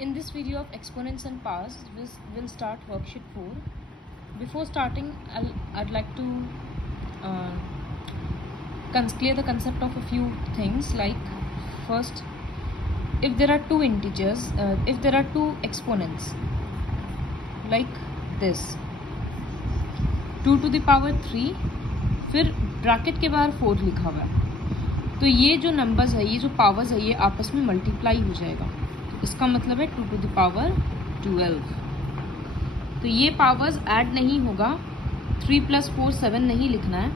In this video of exponents and powers, we'll start worksheet 4. Before starting, I'd like to clear the concept of a few things. Like, first, if there are two integers, if there are two exponents, like this, 2 to the power 3, फिर bracket के बाहर 4 लिखा हुआ है, तो ये जो numbers है, ये जो पावर्स है, ये आपस में मल्टीप्लाई हो जाएगा। तो इसका मतलब है 2 to the power 12। तो ये पावर्स ऐड नहीं होगा, 3 + 4 7 नहीं लिखना है,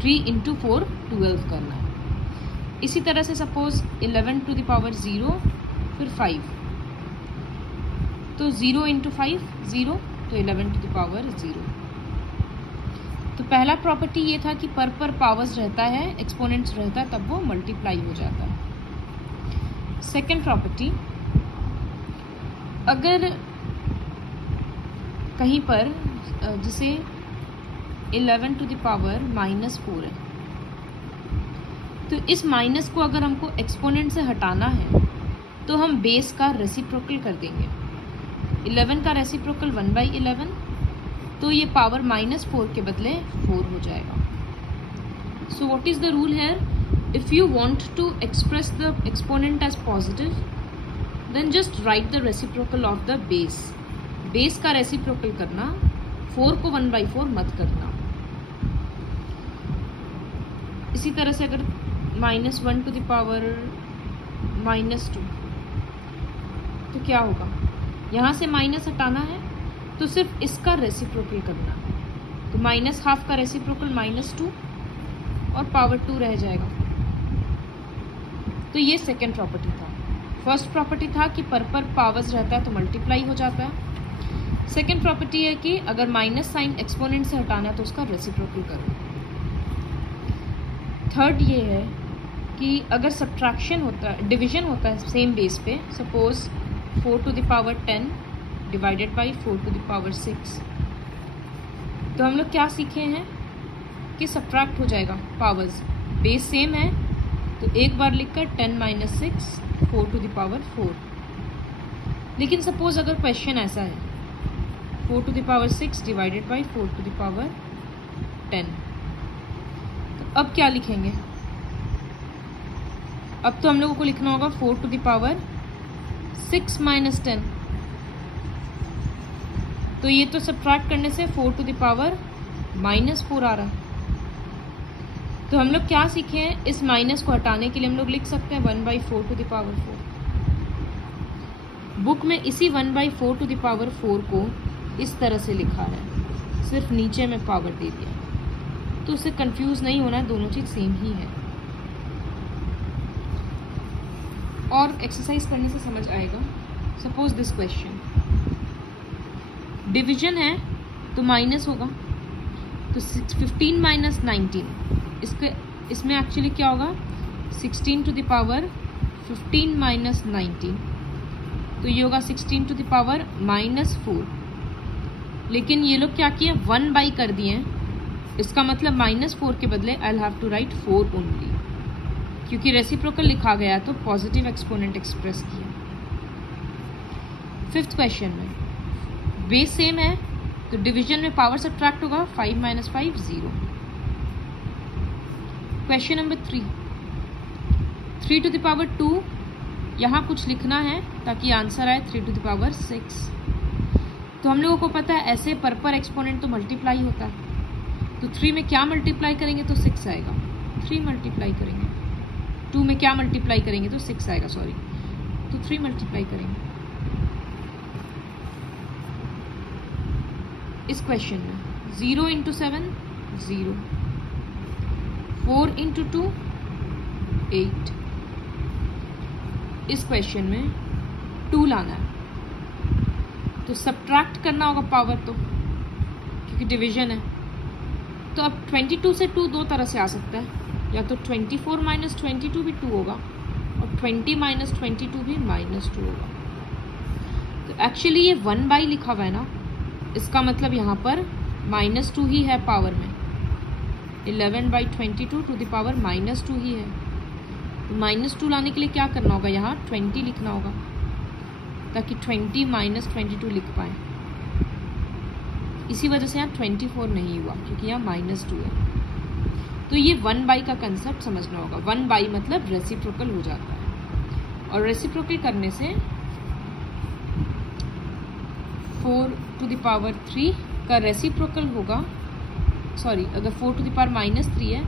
3 × 4 12 करना है। इसी तरह से सपोज 11 to the power 0, फिर 5, तो 0 × 5 0, तो 11 to the power 0। तो पहला प्रॉपर्टी ये था कि पर पावर्स रहता है, एक्सपोनेंट्स रहता है, तब वो मल्टीप्लाई हो जाता है। सेकेंड प्रॉपर्टी, अगर कहीं पर जैसे 11 to the power -4 है, तो इस माइनस को अगर हमको एक्सपोनेंट से हटाना है तो हम बेस का रेसिप्रोकल कर देंगे। 11 का रेसिप्रोकल 1/11, तो ये पावर -4 के बदले 4 हो जाएगा। So what is the rule here? If you want to express the exponent as positive, then just write the reciprocal of the base. Base का रेसिप्रोकल करना, 4 को 1/4 मत करना। इसी तरह से अगर -1 to the power -2, तो क्या होगा? यहाँ से माइनस हटाना है तो सिर्फ इसका रेसिप्रोकल करना है, तो -½ का रेसिप्रोकल -2 और पावर 2 रह जाएगा। तो ये सेकेंड प्रॉपर्टी था। फर्स्ट प्रॉपर्टी था कि पर पावर्स रहता है तो मल्टीप्लाई हो जाता है। सेकेंड प्रॉपर्टी है कि अगर माइनस साइन एक्सपोनेंट से हटाना है तो उसका रेसिप्रोकल करो। थर्ड ये है कि अगर सब्ट्रैक्शन होता है, डिवीजन होता है सेम बेस पे, suppose 4 to the power 10 divided by 4 to the power 6, तो हम लोग क्या सीखे हैं कि सब्ट्रैक्ट हो जाएगा पावर्स। बेस सेम है तो एक बार लिखकर 10 - 6 4 to the power 4। लेकिन सपोज अगर क्वेश्चन ऐसा है 4 to the power 6 divided by 4 to the power 10, तो अब क्या लिखेंगे? अब तो हम लोगों को लिखना होगा 4 to the power 6 - 10, तो ये तो सब्ट्रैक्ट करने से 4 to the power -4 आ रहा है। तो हम लोग क्या सीखे हैं? इस माइनस को हटाने के लिए हम लोग लिख सकते हैं 1/4 to the power 4। बुक में इसी 1/4 to the power 4 को इस तरह से लिखा है, सिर्फ नीचे में पावर दे दिया, तो उससे कंफ्यूज नहीं होना है, दोनों चीज सेम ही है। और एक्सरसाइज करने से समझ आएगा। सपोज दिस क्वेश्चन, डिवीजन है तो माइनस होगा, तो 15 - 19, इसमें एक्चुअली क्या होगा? 16 to the power 15 - 19, तो ये होगा 16 to the power -4। लेकिन ये लोग क्या किए? 1/, कर दिए, इसका मतलब -4 के बदले I will have to write 4 only, क्योंकि रेसिप्रोकल लिखा गया तो पॉजिटिव एक्सपोनेंट एक्सप्रेस किया। फिफ्थ क्वेश्चन में बेस सेम है तो डिवीजन में पावर सब्ट्रैक्ट होगा, 5 - 5 0। Question number 3 to the power 2, यहाँ कुछ लिखना है ताकि आंसर आए 3 to the power 6। तो हम लोगों को पता है ऐसे पर एक्सपोनेंट तो मल्टीप्लाई होता है, तो 3 में क्या मल्टीप्लाई करेंगे तो 6 आएगा, 3 मल्टीप्लाई करेंगे, 2 में क्या मल्टीप्लाई करेंगे तो 6 आएगा, सॉरी, तो 3 मल्टीप्लाई करेंगे। इस क्वेश्चन में 0 × 7 0, 4 × 2 8। इस क्वेश्चन में 2 लाना है, तो सब्ट्रैक्ट करना होगा पावर, तो क्योंकि डिवीजन है। तो अब 22 से 2 दो तरह से आ सकता है, या तो 24 - 22 भी 2 होगा, और 20 - 22 भी -2 होगा। तो एक्चुअली ये 1/, लिखा हुआ है ना, इसका मतलब यहाँ पर -2 ही है पावर में, 11/22 to the power -2 ही है। -2 लाने के लिए क्या करना होगा? यहाँ 20 लिखना होगा, ताकि 20 माइनस 22 लिख पाए। इसी वजह से यहाँ 24 नहीं हुआ क्योंकि यहाँ -2 है। तो ये 1/, का कंसेप्ट समझना होगा। 1/, मतलब रेसिप्रोकल हो जाता है, और रेसिप्रोकल करने से 4⁻³ का रेसिप्रोकल होगा, सॉरी, अगर 4⁻³ है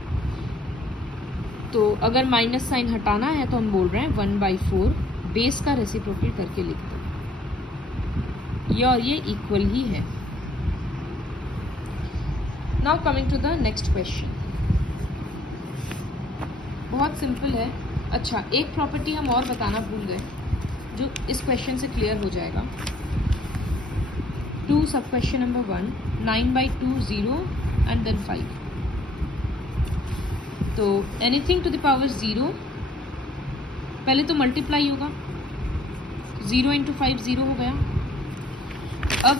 तो अगर माइनस साइन हटाना है तो हम बोल रहे हैं 1/4 बेस का रेसिप्रोकल करके लिख दो। ये और ये इक्वल ही है। Now coming to the next question. बहुत सिंपल है। अच्छा, एक प्रॉपर्टी हम और बताना भूल गए जो इस क्वेश्चन से क्लियर हो जाएगा। 2 सब क्वेश्चन नंबर 1, 9/2 0 एंड देन 5। तो एनीथिंग टू द पावर 0 पहले तो मल्टीप्लाई होगा, 0 × 5 0 हो गया। अब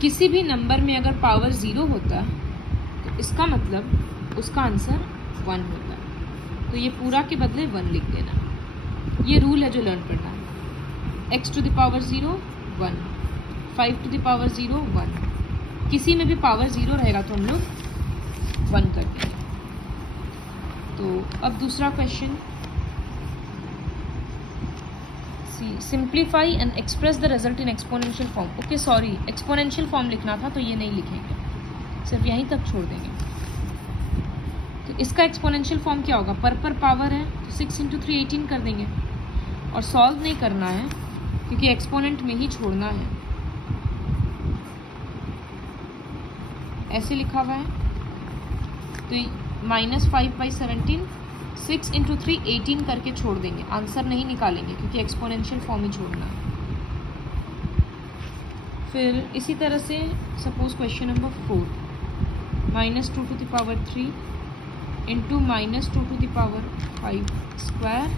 किसी भी नंबर में अगर पावर 0 होता है तो इसका मतलब उसका आंसर 1 होता है। तो ये पूरा के बदले 1 लिख देना। ये रूल है जो लर्न करना है। x to the power 0 1, 5 to the power 0 1। किसी में भी पावर 0 रहेगा तो हम लोग 1 कर देंगे। तो अब दूसरा question, simplify and express the result in exponential form. Okay, sorry, exponential form लिखना था तो ये नहीं लिखेंगे, सिर्फ यहीं तक छोड़ देंगे। तो इसका एक्सपोनेंशियल फॉर्म क्या होगा? पर पावर है तो 6 × 3 18 कर देंगे, और सॉल्व नहीं करना है क्योंकि एक्सपोनेंट में ही छोड़ना है। ऐसे लिखा हुआ है तो -5/17 6 × 3 18 करके छोड़ देंगे, आंसर नहीं निकालेंगे क्योंकि एक्सपोनेंशियल फॉर्म ही छोड़ना है। फिर इसी तरह से suppose question number 4, -2 to the power 3 into -2 to the power 5 square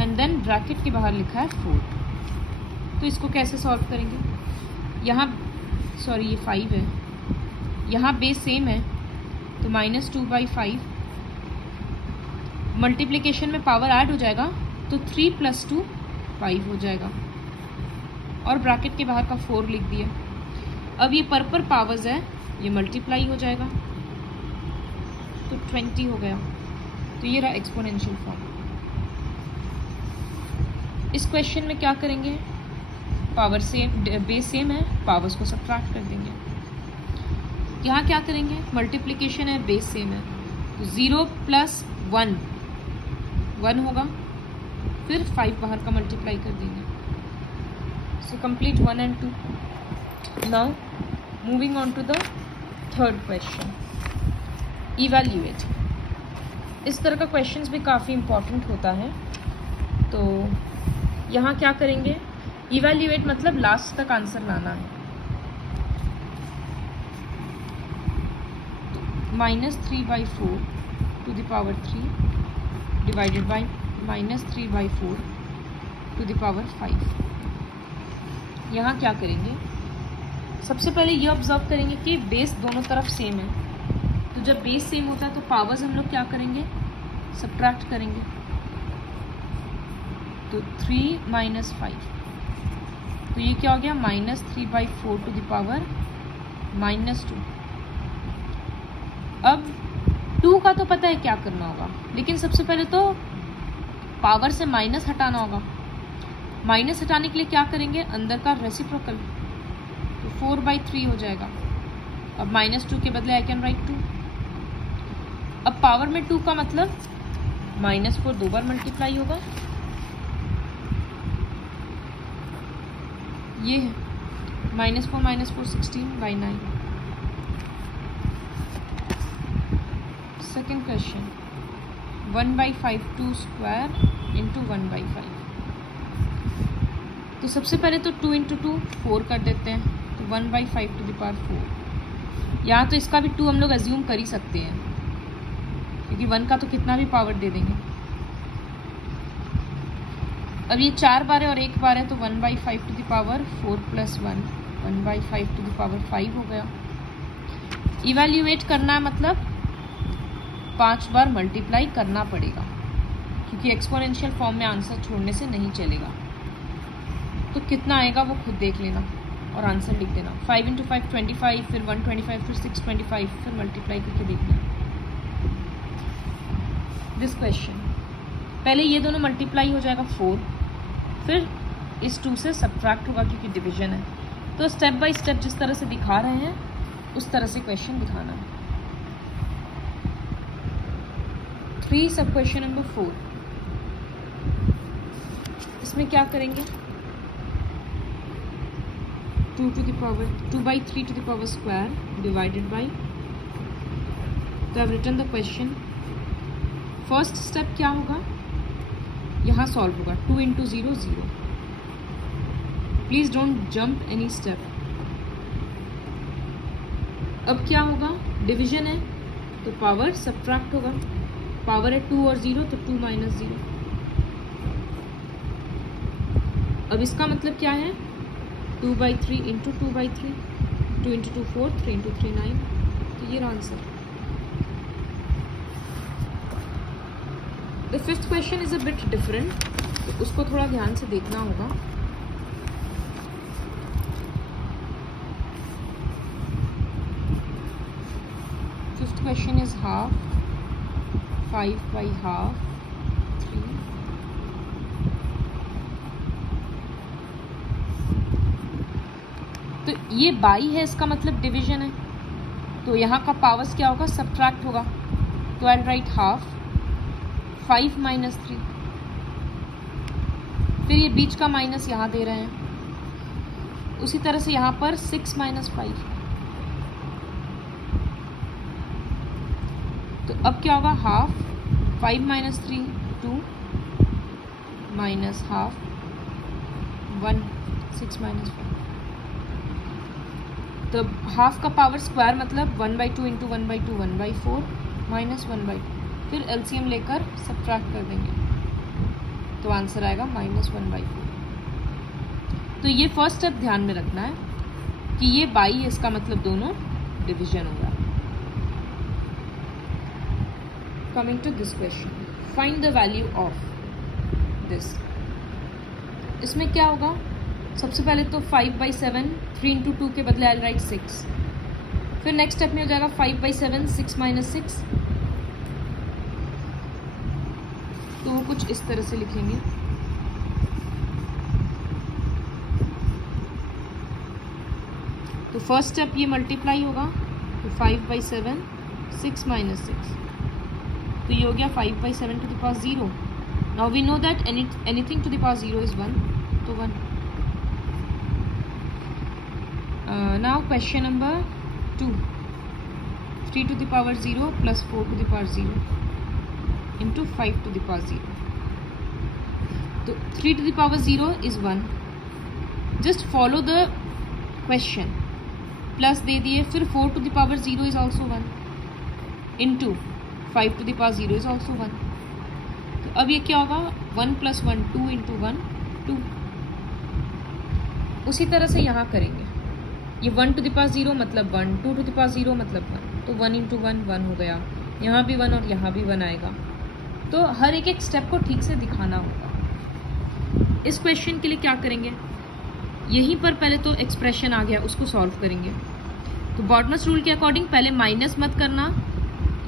and then bracket के बाहर लिखा है 4। तो इसको कैसे सॉल्व करेंगे? यहाँ सॉरी ये 5 है, यहाँ बेस सेम है तो -2/5 मल्टीप्लिकेशन में पावर ऐड हो जाएगा तो 3 + 2 5 हो जाएगा, और ब्रैकेट के बाहर का 4 लिख दिया। अब ये पर पावर्स है, ये मल्टीप्लाई हो जाएगा तो 20 हो गया। तो ये रहा एक्सपोनेंशियल फॉर्म। इस क्वेश्चन में क्या करेंगे? पावर सेम, बेस सेम है, पावर्स को सब्ट्रैक्ट कर देंगे। यहाँ क्या करेंगे? मल्टीप्लिकेशन है, बेस सेम है तो 0 + 1 1 होगा, फिर 5 बाहर का मल्टीप्लाई कर देंगे। So complete 1 and 2। Now moving on to the third question, evaluate. इस तरह का क्वेश्चंस भी काफ़ी इंपॉर्टेंट होता है। तो यहाँ क्या करेंगे? इवैल्यूएट मतलब लास्ट तक आंसर लाना है। -3/4 to the power 3 divided by -3/4 to the power 5। यहाँ क्या करेंगे? सबसे पहले ये ऑब्जर्व करेंगे कि बेस दोनों तरफ सेम है। तो जब बेस सेम होता है तो पावर्स हम लोग क्या करेंगे? सब्ट्रैक्ट करेंगे। तो 3 - 5, तो ये क्या हो गया? -3/4 टू द पावर -2। अब 2 का तो पता है क्या करना होगा, लेकिन सबसे पहले तो पावर से माइनस हटाना होगा। माइनस हटाने के लिए क्या करेंगे? अंदर का रेसिप्रोकल, तो 4/3 हो जाएगा। अब -2 के बदले आई कैन राइट 2। अब पावर में 2 का मतलब -4 2 बार मल्टीप्लाई होगा, ये है -4 16/9। Second question, 1/5 2 square into 1/5। तो सबसे पहले तो 2 × 2 4 कर देते हैं, तो 1/5 टू द पावर 4। यहाँ तो इसका भी 2 हम लोग अज्यूम कर ही सकते हैं क्योंकि 1 का तो कितना भी पावर दे देंगे। अब ये 4 बार है और 1 बार है तो 1/5 to the power 4 + 1 1/5 to the power 5 हो गया। इवैल्यूएट करना है मतलब 5 बार मल्टीप्लाई करना पड़ेगा। क्योंकि एक्सपोनेंशियल फॉर्म में आंसर छोड़ने से नहीं चलेगा। तो कितना आएगा वो खुद देख लेना और आंसर लिख देना। 5 × 5 25, फिर 125, फिर 625, फिर मल्टीप्लाई करके देखना। दिस क्वेश्चन, पहले ये दोनों मल्टीप्लाई हो जाएगा 4, फिर इस 2 से सब्ट्रैक्ट होगा क्योंकि डिवीजन है। तो स्टेप बाय स्टेप जिस तरह से दिखा रहे हैं उस तरह से क्वेश्चन दिखाना है। 3 सब क्वेश्चन नंबर 4, इसमें क्या करेंगे, 2/3 to the power square divided by, तो I have written the question. First step क्या होगा, यहाँ सॉल्व होगा 2 × 0 0। Please don't jump any step. अब क्या होगा, डिवीजन है तो पावर सब्ट्रैक्ट होगा, पावर है 2 और 0 तो 2 - 0। अब इसका मतलब क्या है, 2/3 × 2/3, 2 × 2 4, 3 × 3 9। तो ये answer. The 5th question is a bit different, तो उसको थोड़ा ध्यान से देखना होगा। Fifth question is half, 5/2 3। तो ये बाई है, इसका मतलब डिवीजन है, तो यहाँ का पावर्स क्या होगा, सब्ट्रैक्ट होगा। तो आई राइट हाफ 5 - 3, फिर ये बीच का माइनस यहाँ दे रहे हैं, उसी तरह से यहाँ पर 6 - 5। तो अब क्या होगा, हाफ 5 - 3 2 माइनस हाफ 1 6 - 5। तो हाफ का पावर स्क्वायर मतलब 1/2 × 1/2 1/4 माइनस 1/2, फिर एलसीएम लेकर सब्ट्रैक्ट कर देंगे तो आंसर आएगा -1/4। तो ये फर्स्ट स्टेप ध्यान में रखना है कि ये बाई है, इसका मतलब दोनों डिवीजन हो रहा है। Coming to this question, find the value of this. इसमें क्या होगा, सबसे पहले तो 5/7, 3 × 2 के बदले आई राइट 6। फिर नेक्स्ट स्टेप में हो जाएगा 5/7 6 - 6, तो वो कुछ इस तरह से लिखेंगे। तो फर्स्ट स्टेप ये मल्टीप्लाई होगा, तो 5/7 6 - 6, तो ये हो गया 5/7 to the power 0। Now we know that anything to the power 0 is 1, तो 1। Now question number 2, 3 to the power 0 plus 4 to the power 0 into 5 to the power 0। तो 3 to the power 0 is 1, just follow the question, plus दे दिए, फिर 4 to the power 0 is also 1 into 5 to the power 0 is also 1। तो अब ये क्या होगा, 1 + 1 2 into 1 2। उसी तरह से यहाँ करेंगे, ये 1 to the power 0 मतलब 1, 2 to the power 0 मतलब 1, तो 1 × 1 1 हो गया, यहाँ भी 1 और यहाँ भी 1 आएगा। तो हर एक स्टेप को ठीक से दिखाना होगा। इस क्वेश्चन के लिए क्या करेंगे, यहीं पर पहले तो एक्सप्रेशन आ गया, उसको सॉल्व करेंगे। तो बॉटमस रूल के अकॉर्डिंग पहले माइनस मत करना,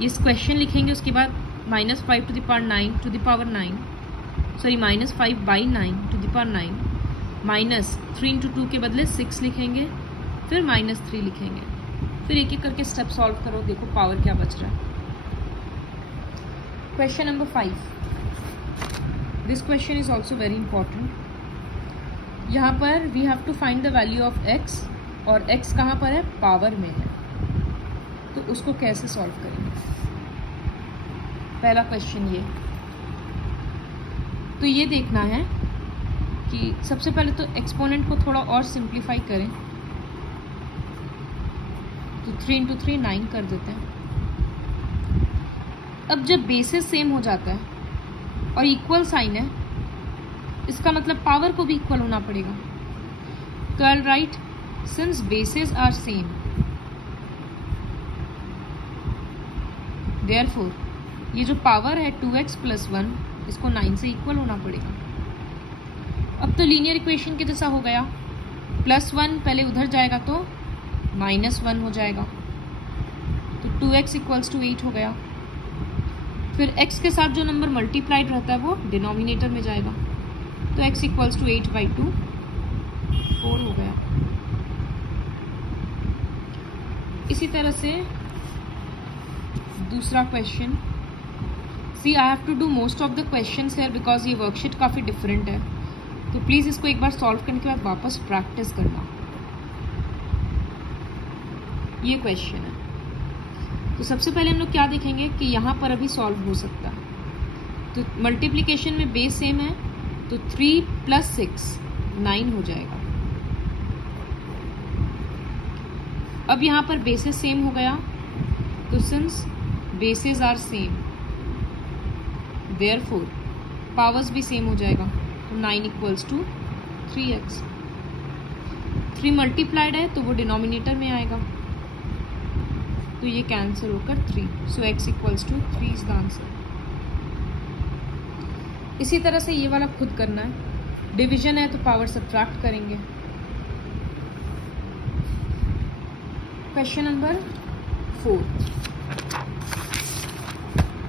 ये क्वेश्चन लिखेंगे, उसके बाद -5 to the power 9 to the power 9, sorry -5/9 to the power 9, -3 × 2 के बदले 6 लिखेंगे, फिर -3 लिखेंगे, फिर एक एक करके स्टेप सॉल्व करो, देखो पावर क्या बच रहा है। Question number 5, this question is also very important. यहाँ पर we have to find the value of x, और x कहाँ पर है, पावर में है, तो उसको कैसे सॉल्व करेंगे। पहला क्वेश्चन ये, तो ये देखना है कि सबसे पहले तो एक्सपोनेंट को थोड़ा और सिंप्लीफाई करें, तो 3 × 3 9 कर देते हैं। अब जब बेसिस सेम हो जाता है और इक्वल साइन है, इसका मतलब पावर को भी इक्वल होना पड़ेगा। तो I write since basis are same, therefore ये जो पावर है 2x + 1 इसको 9 से इक्वल होना पड़ेगा। अब तो लीनियर इक्वेशन के जैसा हो गया, +1 पहले उधर जाएगा तो -1 हो जाएगा, तो 2x = 8 हो गया। फिर x के साथ जो नंबर मल्टीप्लाइड रहता है वो डिनोमिनेटर में जाएगा, तो x = 8/2 4 हो गया। इसी तरह से दूसरा question, see I have to do most of the questions here because ये वर्कशीट काफ़ी डिफरेंट है, तो प्लीज़ इसको एक बार सॉल्व करने के बाद वापस प्रैक्टिस करना। ये क्वेश्चन है, तो सबसे पहले हम लोग क्या देखेंगे कि यहाँ पर अभी सॉल्व हो सकता है। तो मल्टीप्लिकेशन में बेस सेम है, तो 3 + 6 9 हो जाएगा। अब यहाँ पर बेसेस सेम हो गया, तो since bases are same therefore powers भी सेम हो जाएगा, तो 9 = 3x। 3 मल्टीप्लाइड है तो वो डिनोमिनेटर में आएगा, तो ये कैंसिल होकर 3, सो x = 3 इज द आंसर। इसी तरह से ये वाला खुद करना है, डिवीजन है तो पावर सब्ट्रैक्ट करेंगे। Question number 4।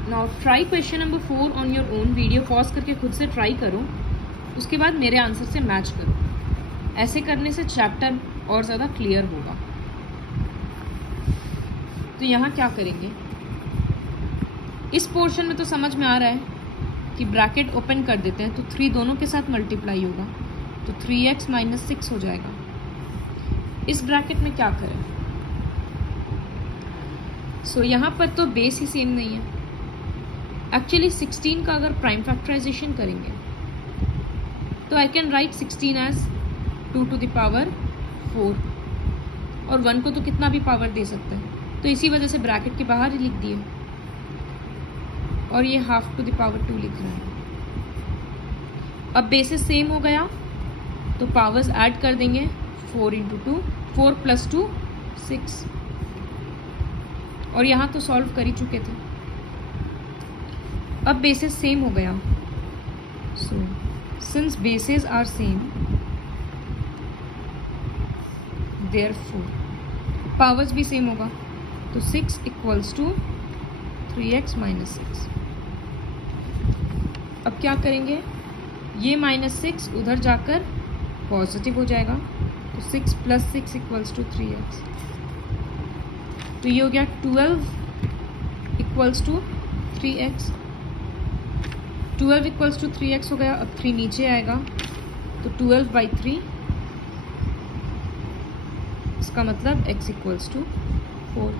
Now try question number 4 on your own. Video pause करके खुद से ट्राई करो, उसके बाद मेरे आंसर से मैच करो। ऐसे करने से चैप्टर और ज़्यादा क्लियर होगा। तो यहाँ क्या करेंगे, इस पोर्शन में तो समझ में आ रहा है कि ब्रैकेट ओपन कर देते हैं, तो 3 दोनों के साथ मल्टीप्लाई होगा, तो 3x - 6 हो जाएगा। इस ब्रैकेट में क्या करें, सो यहाँ पर तो बेस ही सेम नहीं है। एक्चुअली 16 का अगर प्राइम फैक्टराइजेशन करेंगे तो I can write 16 as 2 to the power 4, और 1 को तो कितना भी पावर दे सकते हैं, तो इसी वजह से ब्रैकेट के बाहर ही लिख दिए, और ये ½ to the power 2 लिख रहा है। अब बेसिस सेम हो गया तो पावर्स ऐड कर देंगे, 4 × 2 4 + 2 6, और यहाँ तो सॉल्व कर ही चुके थे। अब बेसिस सेम हो गया, so since basis are same therefore powers भी सेम होगा, तो 6 = 3x - 6। अब क्या करेंगे, ये -6 उधर जाकर पॉजिटिव हो जाएगा, तो 6 + 6 = 3x। तो ये हो गया 12 = 3x। 12 = 3x हो गया। अब 3 नीचे आएगा, तो 12/3, इसका मतलब x = 4।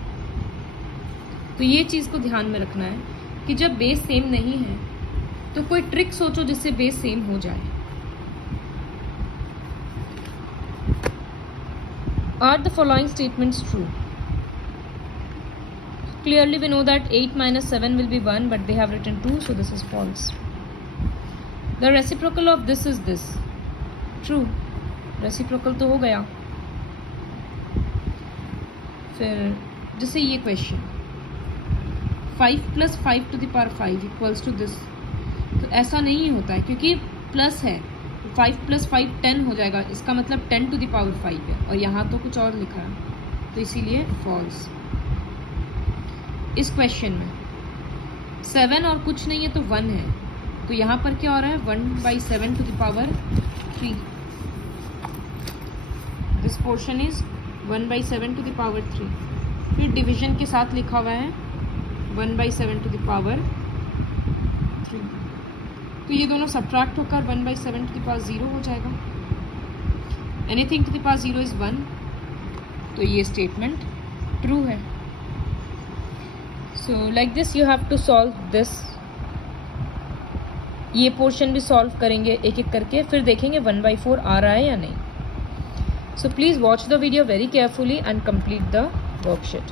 तो ये चीज़ को ध्यान में रखना है कि जब बेस सेम नहीं है तो कोई ट्रिक सोचो जिससे बेस सेम हो जाए। Are the following statements true? Clearly we know that 8 - 7 will be 1, but they have written 2, so this is false. The reciprocal of this is this. True. Reciprocal तो हो गया। फिर जैसे ये question 5 + 5 to the power 5 = this, तो ऐसा नहीं होता है क्योंकि प्लस है, 5 + 5 10 हो जाएगा, इसका मतलब 10 to the power 5 है, और यहाँ तो कुछ और लिखा है, तो इसीलिए फॉल्स। इस क्वेश्चन में 7 और कुछ नहीं है तो 1 है, तो यहाँ पर क्या हो रहा है, 1/7 to the power 3। This portion is 1/7 to the power 3। फिर डिवीजन के साथ लिखा हुआ है 1/7 to the power 3, तो ये दोनों सब्ट्रैक्ट होकर 1/7 to the power 0 हो जाएगा। Anything to the power 0 is 1, तो ये स्टेटमेंट ट्रू है। So like this you have to solve this. ये पोर्शन भी सॉल्व करेंगे एक एक करके, फिर देखेंगे 1/4 आ रहा है या नहीं। So please watch the video very carefully and complete the worksheet.